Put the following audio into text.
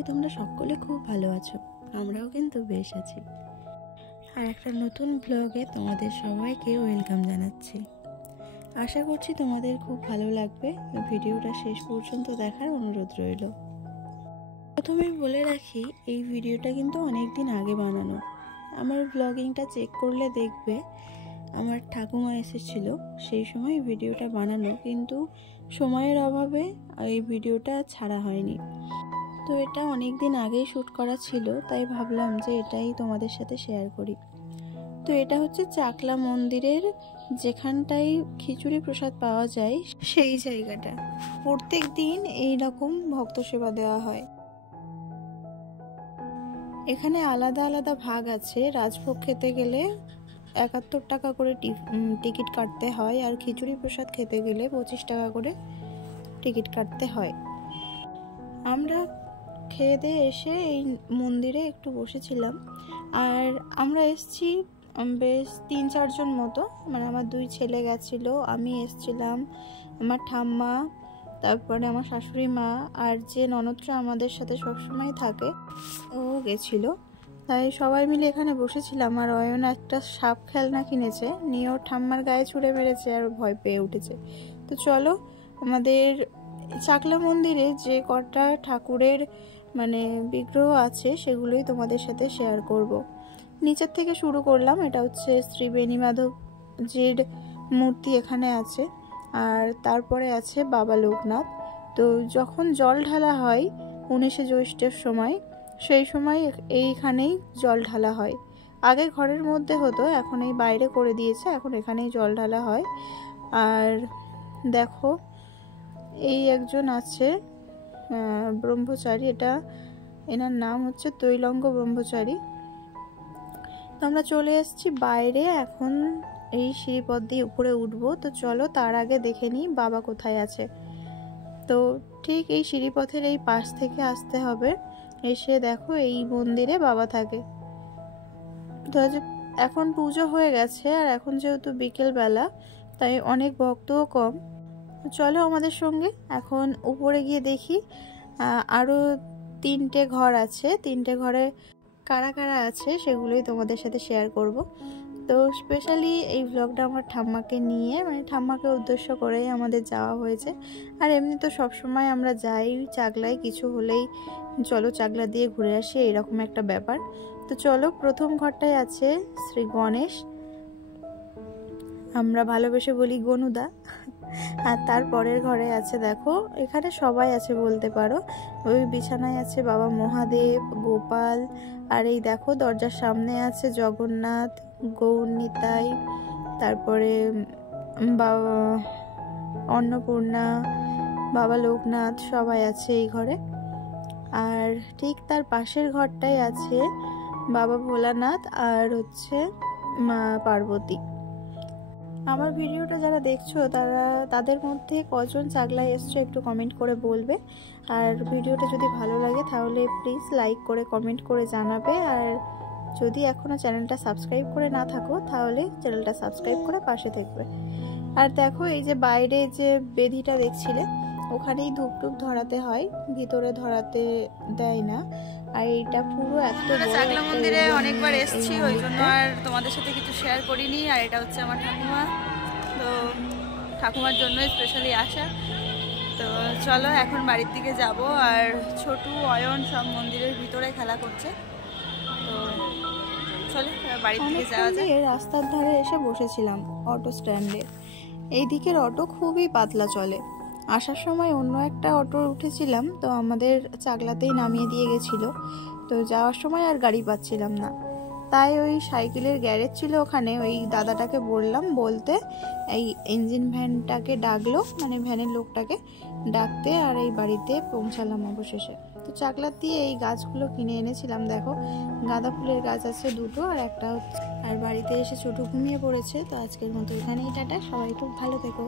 করছি তোমরা সকলে খুব ভালো আছো। আমরাও কিন্তু বেশ আছি। আর একটা নতুন ব্লগে তোমাদের সবাইকে ওয়েলকাম জানাচ্ছি। আশা করছি তোমাদের খুব ভালো লাগবে। ভিডিওটা শেষ পর্যন্ত দেখার অনুরোধ রইল। প্রথমে বলে রাখি, এই ভিডিওটা কিন্তু অনেক দিন আগে বানানো। আমার ব্লগিংটা চেক করলে দেখবে আমার ঠাকুমা এসেছিল, সেই সময় ভিডিওটা বানানো, কিন্তু সময়ের অভাবে এই ভিডিওটা ছাড়া হয়নি। তো এটা অনেক দিন আগেই শ্যুট করা ছিল, তাই ভাবলাম যে এটাই তোমাদের সাথে শেয়ার করি। তো এটা হচ্ছে চাকলা মন্দিরের যেখানটায় খিচুড়ি প্রসাদ পাওয়া যায় সেই জায়গাটা। প্রত্যেক দিন এইরকম ভক্ত সেবা দেওয়া হয়। এখানে আলাদা আলাদা ভাগ আছে। রাজভোগ খেতে গেলে 71 টাকা করে টিকিট কাটতে হয়, আর খিচুড়ি প্রসাদ খেতে গেলে 25 টাকা করে টিকিট কাটতে হয়। আমরা খেয়ে দিয়ে এসে এই মন্দিরে একটু বসেছিলাম। আর আমরা এসছি বেশ 3-4 জন মতো, মানে আমার 2 ছেলে গেছিল, আমি এসছিলাম, আমার ঠাম্মা, তারপরে আমার শাশুড়ি মা, আর যে ননদটা আমাদের সাথে সবসময় থাকে ও গেছিল। তাই সবাই মিলে এখানে বসেছিলাম। আর অয়ন একটা সাপ খেলনা কিনেছে, নিয়ে ওর ঠাম্মার গায়ে ছুঁড়ে মেরেছে আর ভয় পেয়ে উঠেছে। তো চলো, আমাদের চাকলা মন্দিরে যে কটা ঠাকুরের মানে বিগ্রহ আছে সেগুলোই তোমাদের সাথে শেয়ার করব। নিচের থেকে শুরু করলাম। এটা হচ্ছে শ্রী বেণীমাধবজির মূর্তি এখানে আছে, আর তারপরে আছে বাবা লোকনাথ। তো যখন জল ঢালা হয় 19শে জ্যৈষ্ঠের সময়, সেই সময় এইখানেই জল ঢালা হয়। আগে ঘরের মধ্যে হতো, এখন এই বাইরে করে দিয়েছে, এখন এখানেই জল ঢালা হয়। আর দেখো, এই একজন আছে ব্রহ্মচারী, এনার নাম হচ্ছে তৈলঙ্গ ব্রহ্মচারী। তো আমরা চলে এসেছি বাইরে, এখন এই সিঁড়িপথ দিয়ে উপরে উঠবো। তো চলো তার আগে দেখে নিই বাবা কোথায় আছে। তো ঠিক এই সিঁড়িপথের এই পাশ থেকে আসতে হবে, এসে দেখো এই মন্দিরে বাবা থাকে। তো এখন পুজো হয়ে গেছে, আর এখন যেহেতু বিকেল বেলা তাই অনেক ভক্তও কম। চলো আমাদের সঙ্গে এখন উপরে গিয়ে দেখি। আরো 3টে ঘর আছে, 3টে ঘরে কারা কারা আছে সেগুলোই তোমাদের সাথে শেয়ার করব। তো স্পেশালি এই ব্লগটা আমার ঠাম্মাকে নিয়ে, মানে ঠাম্মাকে উদ্দেশ্য করেই আমাদের যাওয়া হয়েছে। আর এমনি তো সবসময় আমরা যাই চাকলায়, কিছু হলেই চলো চাকলা দিয়ে ঘুরে আসি, এরকম একটা ব্যাপার। তো চলো, প্রথম ঘরটায় আছে শ্রী গণেশ, আমরা ভালোবেসে বলি গনুদা। আর তারপরের ঘরে আছে, দেখো এখানে সবাই আছে বলতে পারো। ওই বিছানায় আছে বাবা মহাদেব, গোপাল, আর এই দেখো দরজার সামনে আছে জগন্নাথ, গৌর নিতাই, তারপরে বাবা অন্নপূর্ণা, বাবা লোকনাথ, সবাই আছে এই ঘরে। আর ঠিক তার পাশের ঘরটাই আছে বাবা ভোলানাথ আর হচ্ছে মা পার্বতী। আমার ভিডিওটা যারা দেখছো তাদের মধ্যে কজন চাকলায় এসছো একটু কমেন্ট করে বলবে। আর ভিডিওটা যদি ভালো লাগে তাহলে প্লিজ লাইক করে কমেন্ট করে জানাবে। আর যদি এখনও চ্যানেলটা সাবস্ক্রাইব করে না থাকো তাহলে চ্যানেলটা সাবস্ক্রাইব করে পাশে থাকবে। আর দেখো এই যে বাইরে যে বেদিটা দেখছিলে, ওখানেই ধূপ টুপ ধরাতে হয়, ভিতরে ধরাতে দেয় না। আর এইটা পুরো চাকলা মন্দিরে অনেকবার এসেছি, ওই জন্য আর তোমাদের সাথে কিছু শেয়ার করিনি। আর এটা হচ্ছে আমার ঠাকুমা, তো ঠাকুমার জন্যই স্পেশালি আসা। তো চলো এখন বাড়ির দিকে যাব। আর ছোটু, অয়ন সব মন্দিরের ভিতরে খেলা করছে। তো চলো বাড়ির দিকে যাওয়া যায়। রাস্তার ধারে এসে বসেছিলাম অটো স্ট্যান্ডে। এই দিকের অটো খুবই পাতলা চলে। আসার সময় অন্য একটা অটো উঠেছিলাম, তো আমাদের চাকলাতেই নামিয়ে দিয়ে গেছিল। তো যাওয়ার সময় আর গাড়ি পাচ্ছিলাম না, তাই ওই সাইকেলের গ্যারেজ ছিল ওখানে, ওই দাদাটাকে বললাম, বলতে এই ইঞ্জিন ভ্যানটাকে ডাকলো, মানে ভ্যানের লোকটাকে ডাকতে, আর এই বাড়িতে পৌঁছালাম অবশেষে। তো চাকলার দিয়ে এই গাছগুলো কিনে এনেছিলাম। দেখো গাঁদা ফুলের গাছ আছে 2টো, আর একটা হচ্ছে। আর বাড়িতে এসে ছোট ঘুমিয়ে পড়েছে। তো আজকের মতো এখানেই টাটা, সবাই খুব ভালো থেকো।